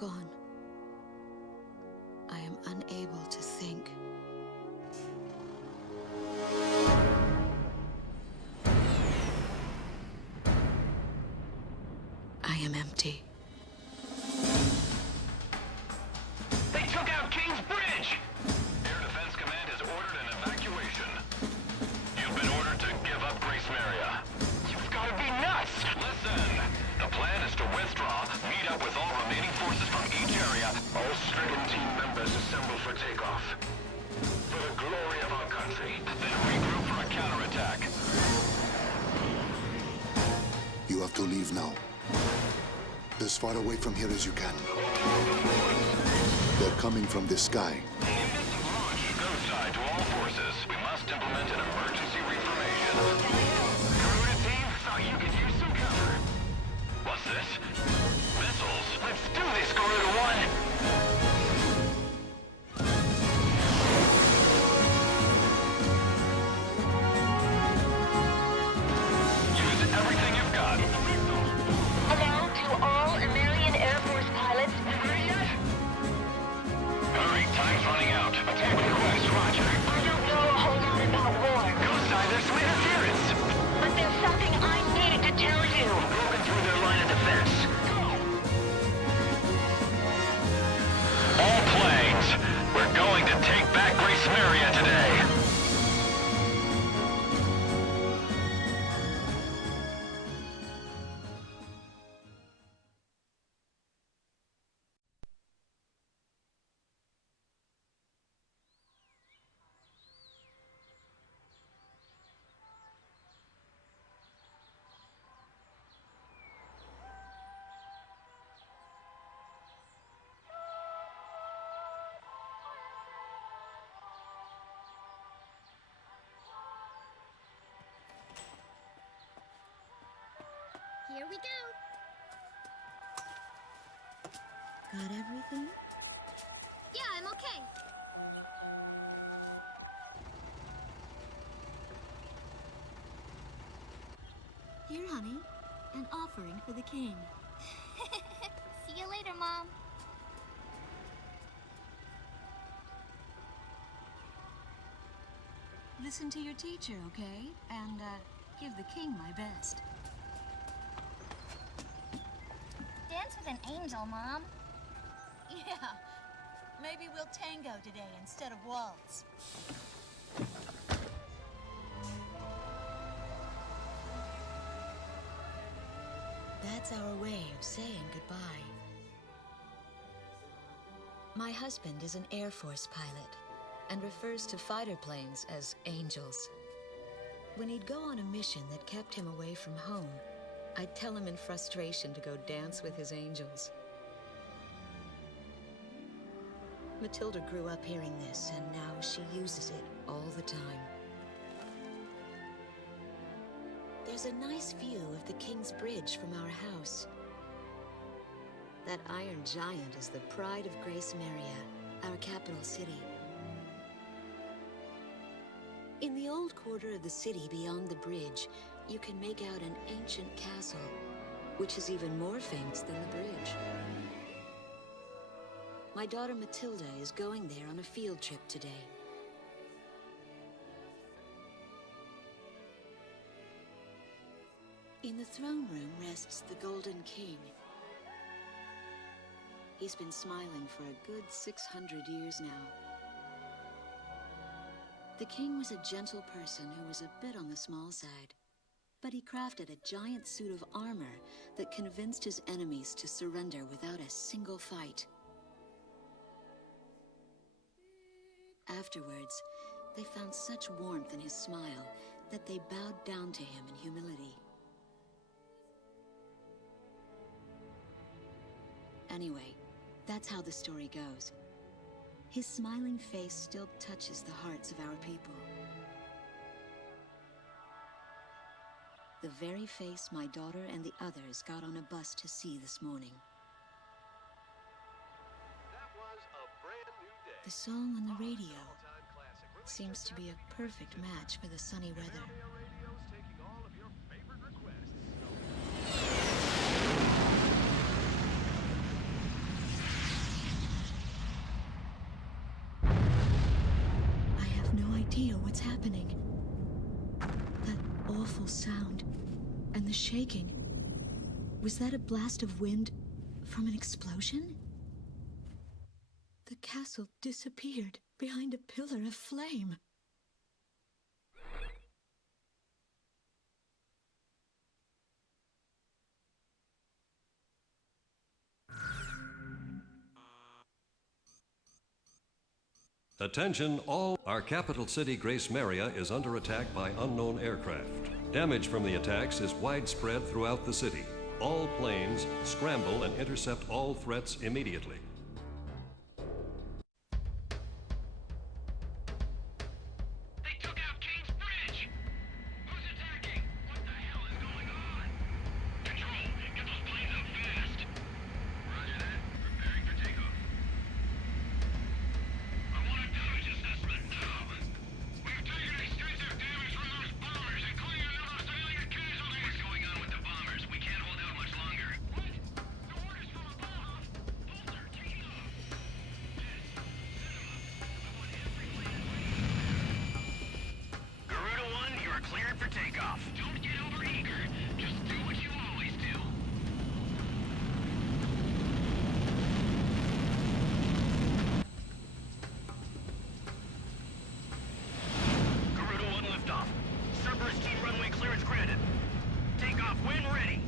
gone, I am unable to think. I am empty. They took out King's Bridge! Air Defense Command has ordered an evacuation. You've been ordered to give up Gracemeria. You've got to be nuts! Listen! The plan is to withdraw, meet up with all remaining forces from each area. All stricken team members assemble for takeoff. For the glory of our country. Then regroup for a counterattack. You have to leave now. As far away from here as you can. They're coming from the sky. Immediate launch. Go side to all forces. We must implement an emergency reformation. Garuda team, thought you could use some cover. What's this? Missiles? Let's do this, Garuda 1! Gracemeria today. Here we go. Got everything? Yeah, I'm okay. Here, honey. An offering for the king. See you later, Mom. Listen to your teacher, okay? And, give the king my best. Dance with an angel, Mom. Yeah. Maybe we'll tango today instead of waltz. That's our way of saying goodbye. My husband is an Air Force pilot and refers to fighter planes as angels. When he'd go on a mission that kept him away from home, I'd tell him in frustration to go dance with his angels. Matilda grew up hearing this, and now she uses it all the time. There's a nice view of the King's Bridge from our house. That iron giant is the pride of Gracemeria, our capital city. In the old quarter of the city beyond the bridge, you can make out an ancient castle, which is even more famous than the bridge. My daughter Matilda is going there on a field trip today. In the throne room rests the Golden King. He's been smiling for a good 600 years now. The king was a gentle person who was a bit on the small side, but he crafted a giant suit of armor that convinced his enemies to surrender without a single fight. Afterwards, they found such warmth in his smile that they bowed down to him in humility. Anyway, that's how the story goes. His smiling face still touches the hearts of our people. The very face my daughter and the others got on a bus to see this morning. That was a brand new day. The song on the radio seems to be a perfect match for the sunny weather. Radio's taking all of your favorite requests. idea what's happening. That awful sound and the shaking. Was that a blast of wind from an explosion? The castle disappeared behind a pillar of flame. Attention all, our capital city Gracemeria is under attack by unknown aircraft. Damage from the attacks is widespread throughout the city. All planes scramble and intercept all threats immediately. They took out King's Bridge! Who's attacking? What the hell is going on? Control, get those planes up fast! Roger that. Preparing for takeoff. I want a damage assessment now! We've taken extensive damage from those bombers, including another salient casualty! What's going on with the bombers? We can't hold out much longer. What? The orders from above! Bolter, taking off! Garuda 1, you are cleared for takeoff. Don't get overeager. Just do what you always do. Garuda 1 liftoff. Cerberus team runway clearance granted. Takeoff when ready.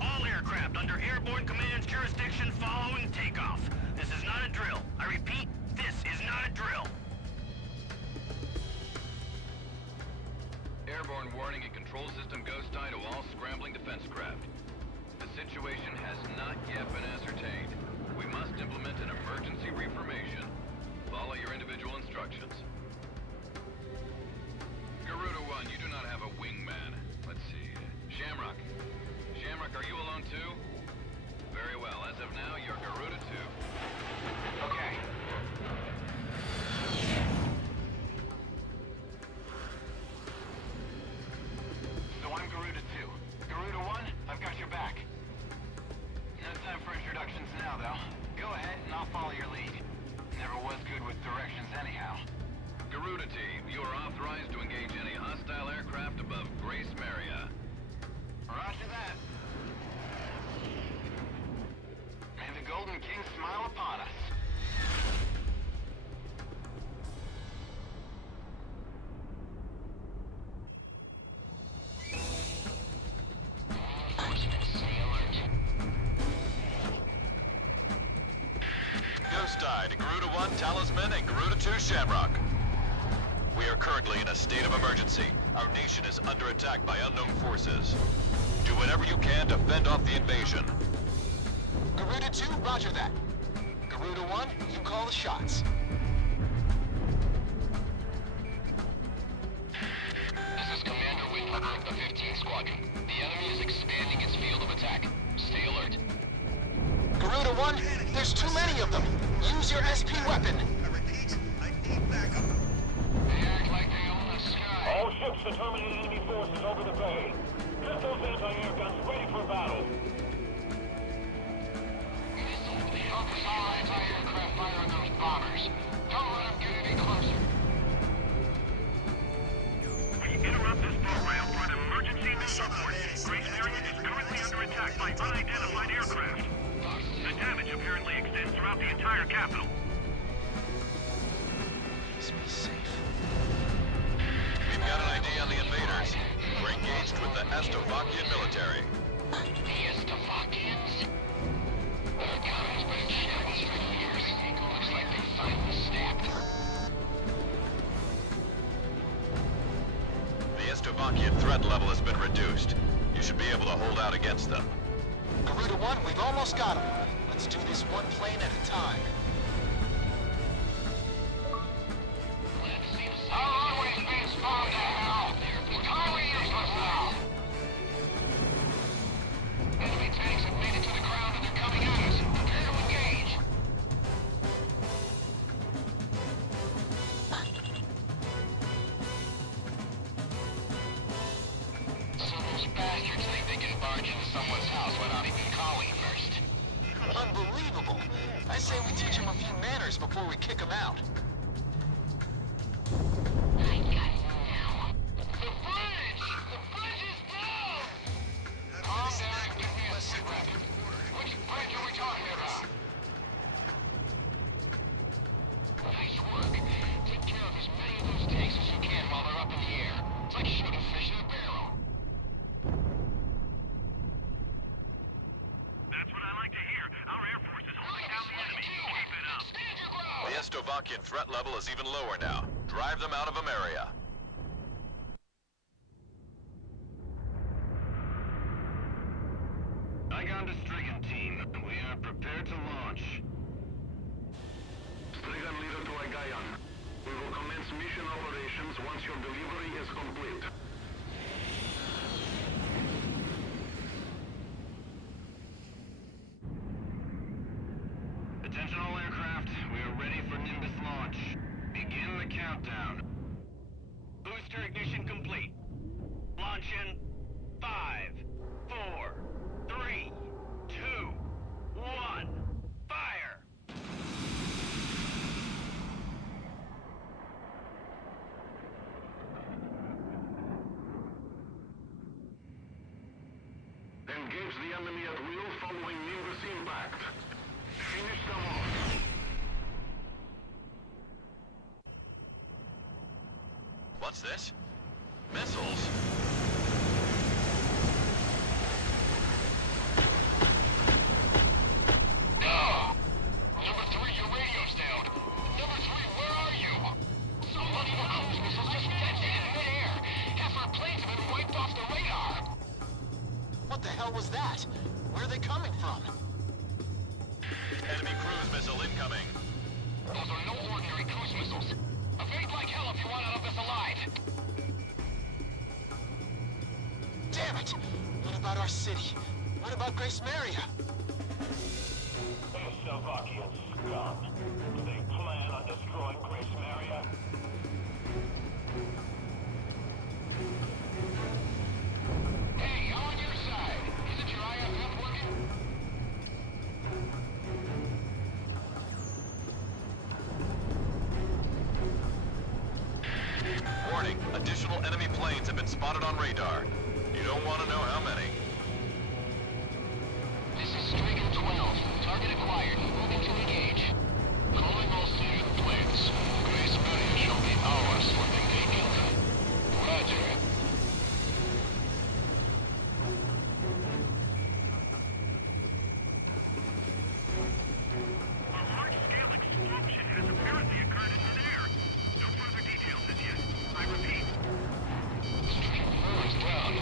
All aircraft under airborne command's jurisdiction following takeoff. This is not a drill. I repeat, this is not a drill. Airborne warning and control system ghost eye to all scrambling defense craft. The situation has not yet been ascertained. We must implement an emergency reformation. Follow your individual instructions. Garuda 1, you do not have a wingman. Let's see. Shamrock. Shamrock, are you alone too? Very well. As of now, you're Garuda 2. Okay. So I'm Garuda 2. Garuda 1, I've got your back. No time for introductions now, though. Go ahead and I'll follow your lead. Never was good with directions anyhow. Garuda team, you are authorized to engage any hostile aircraft above Gracemeria. Roger that. May the Golden King smile upon us. Ghost Eye to Garuda 1 Talisman and Garuda 2 Shamrock. We are currently in a state of emergency. Our nation is under attack by unknown forces. Do whatever you can to fend off the invasion. Garuda 2, roger that. Garuda 1, you call the shots. This is Commander Whitlover of the 15th Squadron. The enemy is expanding its field of attack. Stay alert. Garuda 1, there's too many of them. Use your SP weapon. I repeat, I need backup. They act like they own the sky. All ships to terminate enemy forces over the bay. Get those anti-air guns ready for battle. Focus all anti-aircraft fire on those bombers. Don't let them get any closer. We interrupt this program for an emergency news report. Gracemeria is currently under attack by unidentified aircraft. The damage apparently extends throughout the entire capital. Please be safe. We've got an ID on the invaders. We're engaged with the Estovakian military. The Estovakians? Their economy's been in shambles for years. Looks like they finally snapped. The Estovakian threat level has been reduced. You should be able to hold out against them. Garuda 1, we've almost got him. Let's do this one plane at a time. Our runway's being spawned to hell. It's totally useless now. Enemy tanks have made it to the ground and they're coming at us. Prepare to engage. So those bastards think they can barge into someone's house without even calling first. Unbelievable. I say we teach him a few manners before we kick him out. I Westovakian threat level is even lower now. Drive them out of Ameria. Igon to Strigan team. We are prepared to launch. Strigan leader to Igayan. We will commence mission operations once your delivery is complete. Attention all aircraft. We are ready for Nimbus launch. Begin the countdown. Booster ignition complete. Launch in 5, 4, 3, 2, 1. Fire! Engage the enemy at will following Nimbus impact. Finish them off. What's this? Missiles? Number 3, your radio's down. Number 3, where are you? Somebody with cruise missiles just detonated in midair. Half our planes have been wiped off the radar. What the hell was that? Where are they coming from? Enemy cruise missile incoming. Those are no ordinary cruise missiles. Evade like hell if you want out of this alive. Damn it! What about our city? What about Gracemeria? Westovakian scum. Do they plan on destroying Gracemeria? Hey, I'm on your side. Isn't your IFF working? Warning, additional enemy planes have been spotted on radar. You don't want to know how many. This is Strigan 12. Target acquired. Moving to engage. Calling all Strigan planes. Gracemeria shall be ours for the taking. Roger. A large-scale explosion has apparently occurred in midair. No further details as yet. I repeat. Strigan 4 is down.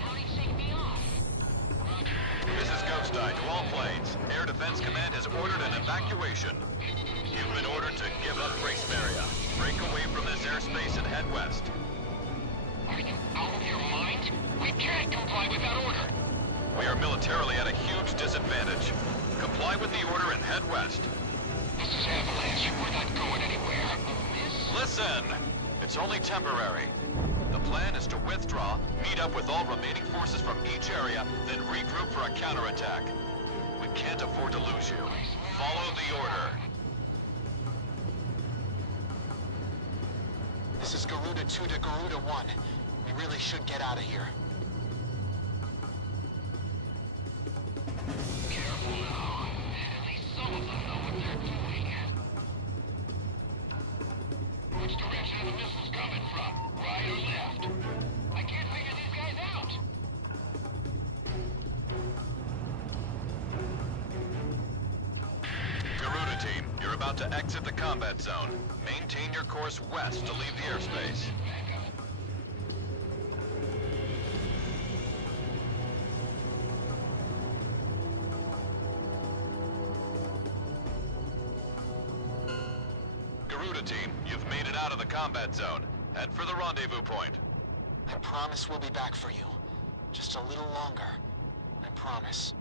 Hurry, take me off. Roger. This is Ghost Eye to all planes. Air Defense Command has ordered an evacuation. You've been ordered to give up Gracemeria. Break away from this airspace and head west. Are you out of your mind? We can't comply with that order. We are militarily at a huge disadvantage. Comply with the order and head west. This is Avalanche. We're not going anywhere. Listen! It's only temporary. The plan is to withdraw, meet up with all remaining forces from each area, then regroup for a counterattack. We can't afford to lose you. Follow the order. This is Garuda 2 to Garuda 1. We really should get out of here. Careful now. At least some of them know what they're doing. Which direction are the missiles coming from? Right or left? I can't figure these guys out. Garuda team, you're about to exit the combat zone. Maintain your course west to leave the airspace. Garuda team, you've made it out of the combat zone. Head for the rendezvous point. I promise we'll be back for you. Just a little longer. I promise.